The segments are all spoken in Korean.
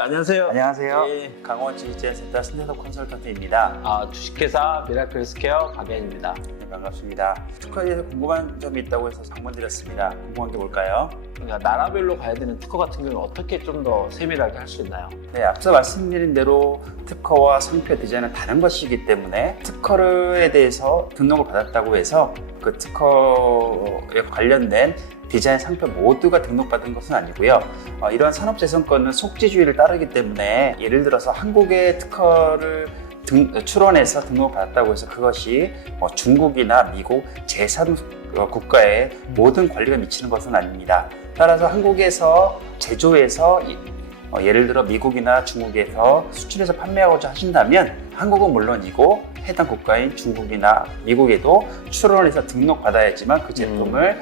안녕하세요. 안녕하세요. 예, 강원 지식재생센터 신대섭 컨설턴트입니다. 주식회사 미라클스퀘어 박연입니다. 네, 반갑습니다. 특허에 대해서 궁금한 점이 있다고 해서 방문드렸습니다. 궁금한 게 뭘까요? 그러니까 나라별로 가야 되는 특허 같은 경우는 어떻게 좀 더 세밀하게 할 수 있나요? 네, 앞서 말씀드린 대로 특허와 상표 디자인은 다른 것이기 때문에 특허에 대해서 등록을 받았다고 해서 그 특허에 관련된 디자인 상표 모두가 등록받은 것은 아니고요. 이러한 산업재산권은 속지주의를 따르기 때문에 예를 들어서 한국의 특허를 출원해서 등록받았다고 해서 그것이 중국이나 미국 제3 국가에 모든 권리가 미치는 것은 아닙니다. 따라서 한국에서 제조해서 예를 들어 미국이나 중국에서 수출해서 판매하고자 하신다면 한국은 물론이고 해당 국가인 중국이나 미국에도 출원을 해서 등록받아야지만 그 제품을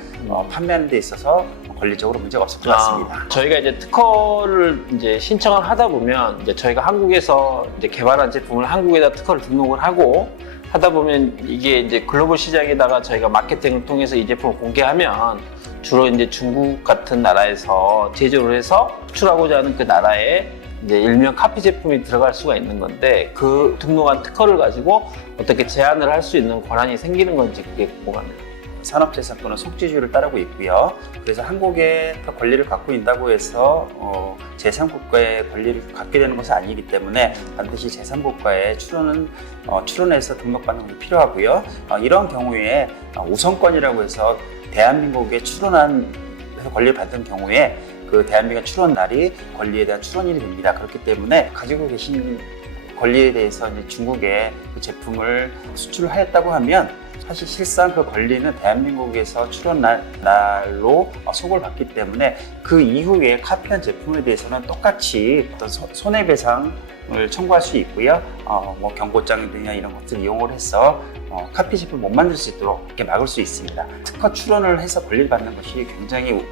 판매하는 데 있어서 권리적으로 문제가 없을 것 같습니다. 저희가 이제 특허를 이제 신청을 하다 보면 이제 저희가 한국에서 이제 개발한 제품을 한국에다 특허를 등록을 하고 하다 보면 이게 이제 글로벌 시장에다가 저희가 마케팅을 통해서 이 제품을 공개하면 주로 이제 중국 같은 나라에서 제조를 해서 수출하고자 하는 그 나라에 이제 일명 카피 제품이 들어갈 수가 있는 건데 그 등록한 특허를 가지고 어떻게 제한을 할 수 있는 권한이 생기는 건지 그게 궁금합니다. 산업재산권은 속지주의를 따르고 있고요. 그래서 한국의 권리를 갖고 있다고 해서 제3국가의 권리를 갖게 되는 것은 아니기 때문에 반드시 제3국가에 출원해서 등록받는 것이 필요하고요. 이런 경우에 우선권이라고 해서 대한민국에 출원해서 권리를 받은 경우에 그 대한민국 출원 날이 권리에 대한 출원일이 됩니다. 그렇기 때문에 가지고 계신 권리에 대해서 이제 중국에 그 제품을 수출하였다고 하면 사실 실상 그 권리는 대한민국에서 출원 날로 소급을 받기 때문에 그 이후에 카피한 제품에 대해서는 똑같이 어떤 손해배상을 청구할 수 있고요. 경고장 등이나 이런 것들을 이용을 해서 카피 제품 못 만들 수 있도록 이렇게 막을 수 있습니다. 특허 출원을 해서 권리를 받는 것이 굉장히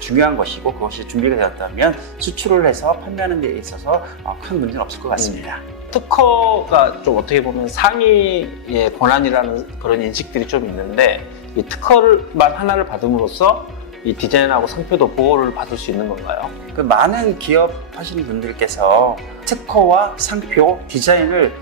중요한 것이고 그것이 준비가 되었다면 수출을 해서 판매하는 데 있어서 큰 문제는 없을 것 같습니다. 특허가 좀 어떻게 보면 상위의 권한이라는 그런 인식들이 좀 있는데 이 특허만 하나를 받음으로써 이 디자인하고 상표도 보호를 받을 수 있는 건가요? 그 많은 기업 하시는 분들께서 특허와 상표, 디자인을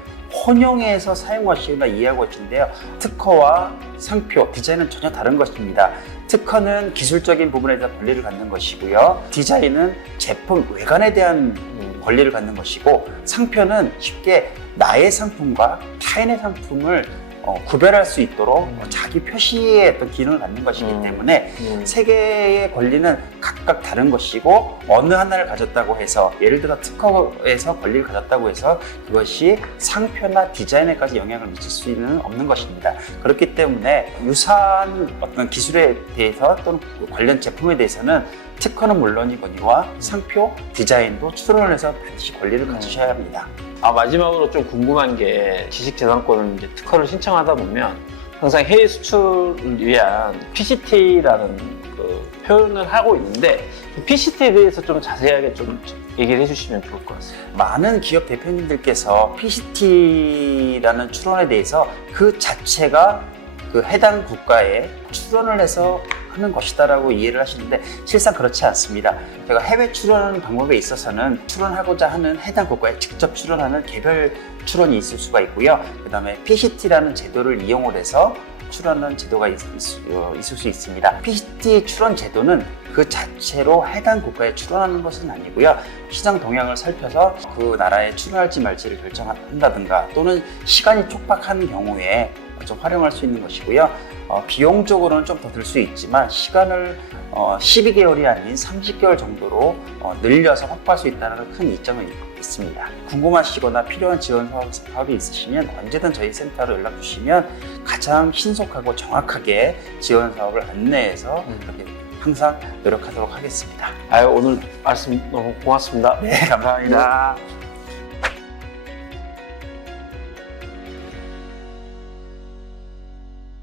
혼용해서 사용하시거나 이해하고 계신데요. 특허와 상표, 디자인은 전혀 다른 것입니다. 특허는 기술적인 부분에 대한 권리를 갖는 것이고요. 디자인은 제품 외관에 대한 권리를 갖는 것이고 상표는 쉽게 나의 상품과 타인의 상품을 구별할 수 있도록 자기 표시의 어떤 기능을 갖는 것이기 때문에 세 개의 권리는 각각 다른 것이고 어느 하나를 가졌다고 해서 예를 들어 특허에서 권리를 가졌다고 해서 그것이 상표나 디자인에까지 영향을 미칠 수는 없는 것입니다. 그렇기 때문에 유사한 어떤 기술에 대해서 또는 관련 제품에 대해서는 특허는 물론이거니와 상표, 디자인도 출원을 해서 반드시 권리를 가지셔야 합니다. 마지막으로 좀 궁금한 게 지식재산권을 이제 특허를 신청하다 보면 항상 해외 수출을 위한 PCT라는 그 표현을 하고 있는데 PCT에 대해서 좀 자세하게 좀 얘기를 해주시면 좋을 것 같습니다. 많은 기업 대표님들께서 PCT라는 출원에 대해서 그 자체가 그 해당 국가에 출원을 해서 하는 것이다라고 이해를 하시는데 실상 그렇지 않습니다. 제가 해외 출원 방법에 있어서는 출원하고자 하는 해당 국가에 직접 출원하는 개별 출원이 있을 수가 있고요. 그 다음에 PCT라는 제도를 이용을 해서 출원하는 제도가 있을 수 있습니다. PCT 출원 제도는 그 자체로 해당 국가에 출원하는 것은 아니고요. 시장 동향을 살펴서 그 나라에 출원할지 말지를 결정한다든가 또는 시간이 촉박한 경우에 좀 활용할 수 있는 것이고요. 비용적으로는 좀 더 들 수 있지만 시간을 12개월이 아닌 30개월 정도로 늘려서 확보할 수 있다는 큰 이점은 있습니다. 궁금하시거나 필요한 지원 사업이 있으시면 언제든 저희 센터로 연락 주시면 가장 신속하고 정확하게 지원 사업을 안내해서 그렇게 항상 노력하도록 하겠습니다. 오늘 말씀 너무 고맙습니다. 네, 감사합니다.